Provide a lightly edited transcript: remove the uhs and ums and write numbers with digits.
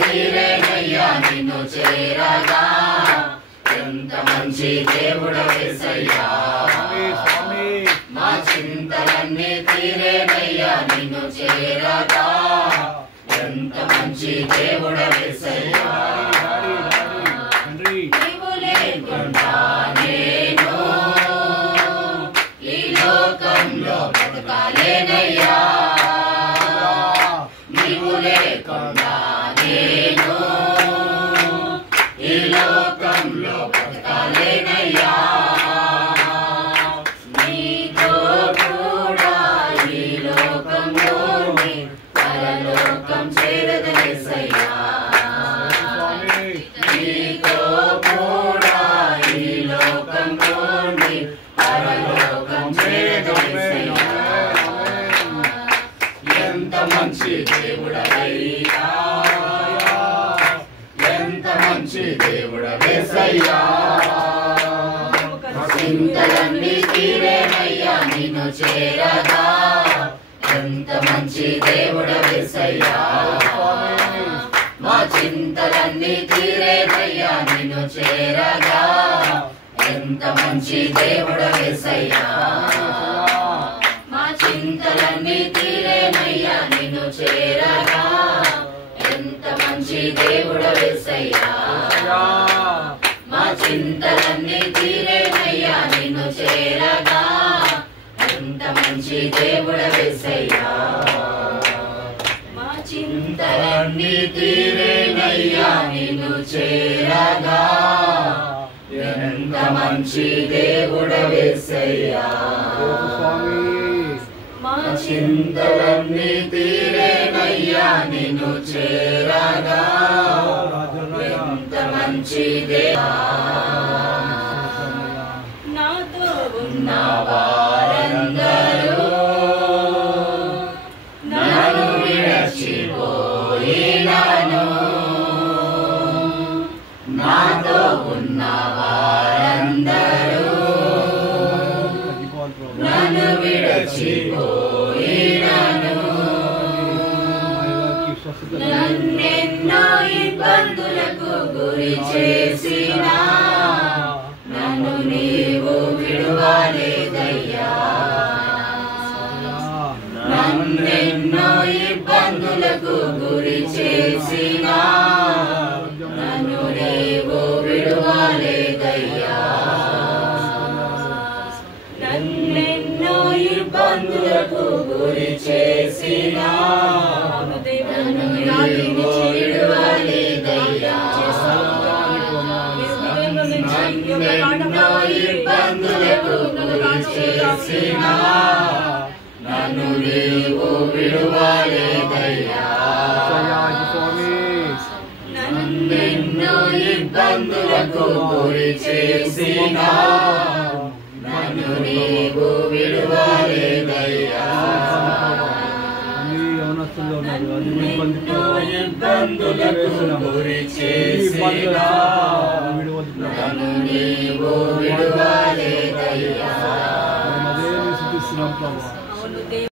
తీరేనయ్యా నిన్ను చేరగా ఎంత మంచి దేవుడవేసయ్యా మా చింతలన్నీ తీరేనయ్యా నిన్ను చేరగా ఎంత మంచి దేవుడవేసయ్యా నీవు లేకుండా నేను ఈ లోకంలో బతకాలేనయ్యా నీవు లేకుండా నేను ఈ లోకంలో బతకాలేనయ్యా నీతో కూడా ఈ లోకంలోని పరలోకం చేరదనేసయ్యా నీతో కూడా ఈ లోకంలోని పరలోకం చేరదనేసయ్యా ఎంత మంచి దేవుడవయ్యా ఎంత మంచి దేవుడవేసయ్యా చింతలన్నీ తీరేనయ్యా నిన్ను చేరగా ఎంత మంచి దేవుడవేసయ్యా మా చింతలన్నీ తీరేనయ్యా నిన్ను చేరగా ఎంత మంచి దేవుడవేసయ్యా మా చింతలన్నీ తీరేనయ్యా నిన్ను చేరగా ఎంత మంచి దేవుడవేసయ్యా మా చింతలన్నీ తీరేనయ్యా నిన్ను చేరగా ఎంత మంచి దేవుడవేసయ్యా మా చింతలన్నీ తీరేనయ్యా నిన్ను చేరగా ఎంత మంచి దేవుడవేసయ్యా మా చింతలన్నీ తీరేనయ్యా నిన్ను చేరగా ఎంత మంచి దేవా నాతో ఉన్న వారందరూ నన్ను విడిచిపోయినాను నాతో ఉన్న వారందరూ నన్ను విడిచిపోయినాను నన్నెన్నో ఇబ్బందులకు గురి చేసినా నన్ను నీవు విడువలేదయ్యా నన్నెన్నో ఇబ్బందులకు గురి చేసినా నన్ను నీవు విడువలేదయ్యా నన్నెన్నో ఇబ్బందులకు గురి చేసినా నన్ను నీవు విడువలేదయ్యా నన్నెన్నో ఇబ్బందులకు గురి చేసినా నన్ను నీవు విడువలేదయ్యా నన్నెన్నో ఇబ్బందులకు గురి చేసినా నన్ను నీవు విడువలేదయ్యా నన్నెన్నో ఇబ్బందులకు గురి చేసినా నన్ను నీవు విడువలేదయ్యా